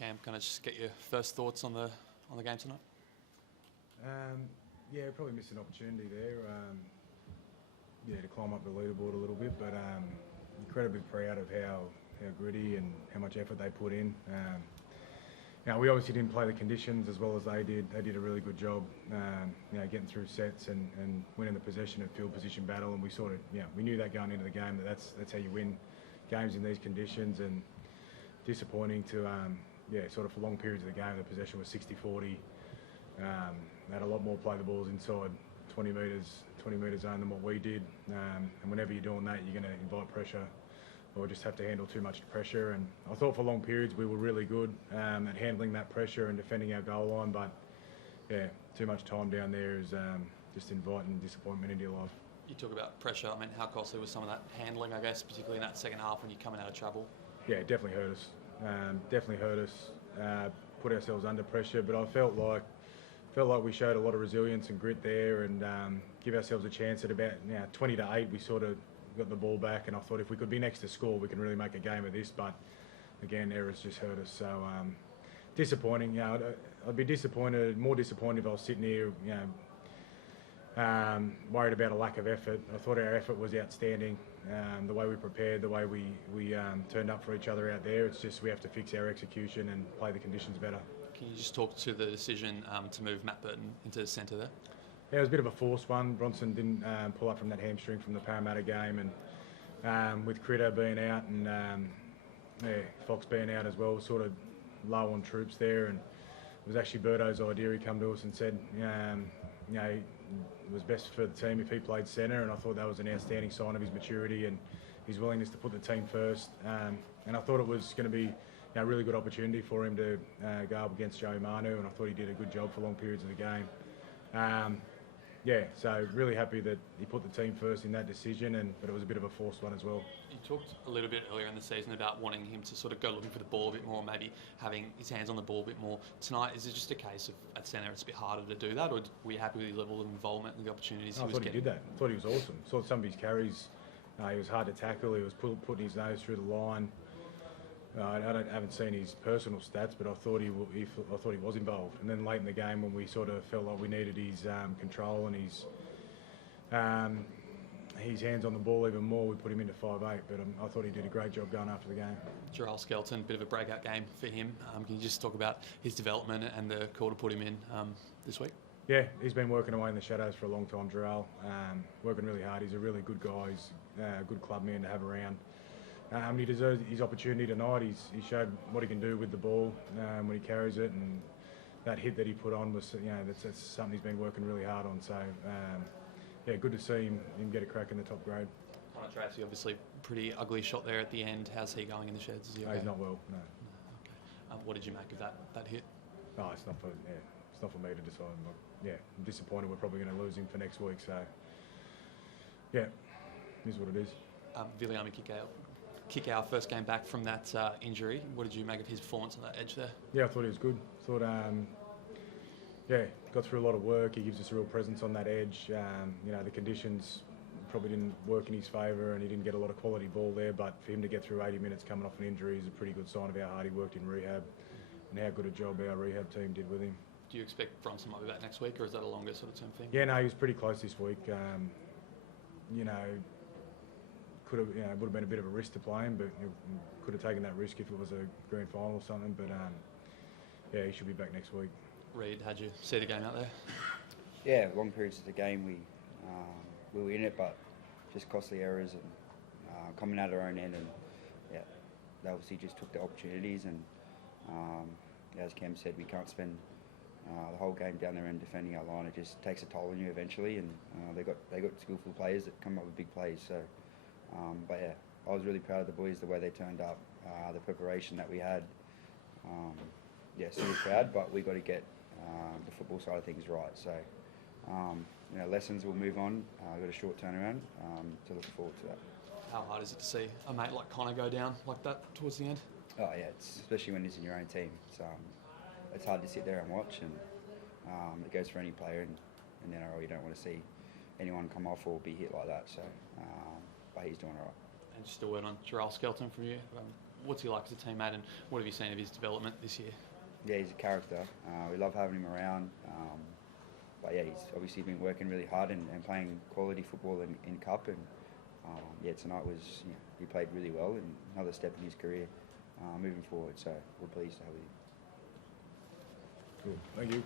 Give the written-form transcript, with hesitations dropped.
Cam, can I just get your first thoughts on the game tonight? Yeah, probably missed an opportunity there. To climb up the leaderboard a little bit, but incredibly proud of how gritty and how much effort they put in. We obviously didn't play the conditions as well as they did. They did a really good job, getting through sets and winning the possession and field position battle. And we sort of, we knew that going into the game that's how you win games in these conditions. And disappointing to, sort of for long periods of the game, the possession was 60-40. They had a lot more play the balls inside 20 metres zone than what we did. And whenever you're doing that, you're going to invite pressure or just have to handle too much pressure. And I thought for long periods we were really good at handling that pressure and defending our goal line. But too much time down there is just inviting disappointment into your life. You talk about pressure. I mean, how costly was some of that handling, I guess, particularly in that second half when you're coming out of trouble? Yeah, it definitely hurt us. Put ourselves under pressure, but I felt like we showed a lot of resilience and grit there, and give ourselves a chance at about 20-8. We sort of got the ball back, and I thought if we could be next to score, we can really make a game of this. But again, errors just hurt us. So disappointing. I'd be more disappointed if I was sitting here, worried about a lack of effort. I thought our effort was outstanding. The way we prepared, the way we turned up for each other out there. It's just we have to fix our execution and play the conditions better. Can you just talk to the decision to move Matt Burton into the centre there? Yeah, it was a bit of a forced one. Bronson didn't pull up from that hamstring from the Parramatta game, and with Critter being out and Fox being out as well, we're sort of low on troops there. And it was actually Berto's idea. He come to us and said, it was best for the team if he played centre, and I thought that was an outstanding sign of his maturity and his willingness to put the team first. And I thought it was going to be a really good opportunity for him to go up against Joey Manu, and I thought he did a good job for long periods of the game. So really happy that he put the team first in that decision, but it was a bit of a forced one as well. You talked a little bit earlier in the season about wanting him to sort of go looking for the ball a bit more, maybe having his hands on the ball a bit more. Tonight, is it just a case of at centre it's a bit harder to do that, or were you happy with his level of involvement and the opportunities he was getting? I thought he did that. I thought he was awesome. Saw some of his carries. He was hard to tackle. He was putting his nose through the line. I haven't seen his personal stats, but I thought he was involved. And then late in the game, when we sort of felt like we needed his control and his hands on the ball even more, we put him into 5'8". But I thought he did a great job going after the game. Ciraldo Skelton, bit of a breakout game for him. Can you just talk about his development and the call to put him in this week? Yeah, he's been working away in the shadows for a long time, Ciraldo. Working really hard. He's a really good guy. He's a good club man to have around. He deserves his opportunity tonight. He showed what he can do with the ball when he carries it, and that hit that he put on was, that's something he's been working really hard on. So, good to see him get a crack in the top grade. Connor Tracy, obviously, pretty ugly shot there at the end. How's he going in the sheds? Is he okay? He's not well. No. Okay. What did you make of that hit? Oh, it's not for me to decide. I'm disappointed. We're probably going to lose him for next week. So, it is what it is. Viliami Kikau, first game back from that injury. What did you make of his performance on that edge there? Yeah, I thought he was good. Got through a lot of work. He gives us a real presence on that edge. The conditions probably didn't work in his favour, and he didn't get a lot of quality ball there. But for him to get through 80 minutes coming off an injury is a pretty good sign of how hard he worked in rehab and how good a job our rehab team did with him. Do you expect Bronson might be back next week, or is that a longer sort of term thing? Yeah, no, he was pretty close this week. Would have been a bit of a risk to play him, but could have taken that risk if it was a grand final or something. But he should be back next week. Reid, how'd you see the game out there? Yeah, long periods of the game we were in it, but just costly errors and coming out of our own end, and they obviously just took the opportunities. And as Cam said, we can't spend the whole game down there and defending our line. It just takes a toll on you eventually, and they got skillful players that come up with big plays. So. I was really proud of the boys, the way they turned up, the preparation that we had. Super proud, but we got to get the football side of things right. So, lessons will move on. I've got a short turnaround, to look forward to that. How hard is it to see a mate like Connor go down like that towards the end? Oh yeah, especially when he's in your own team. It's hard to sit there and watch, and it goes for any player in the NRL. You don't want to see anyone come off or be hit like that. So. But he's doing all right. And just a word on Ciraldo Skelton from you. what's he like as a teammate, and what have you seen of his development this year? Yeah, he's a character. We love having him around. But yeah, he's obviously been working really hard and playing quality football in Cup. And yeah, tonight was, he played really well and another step in his career moving forward. So we're pleased to have him. Cool. Thank you.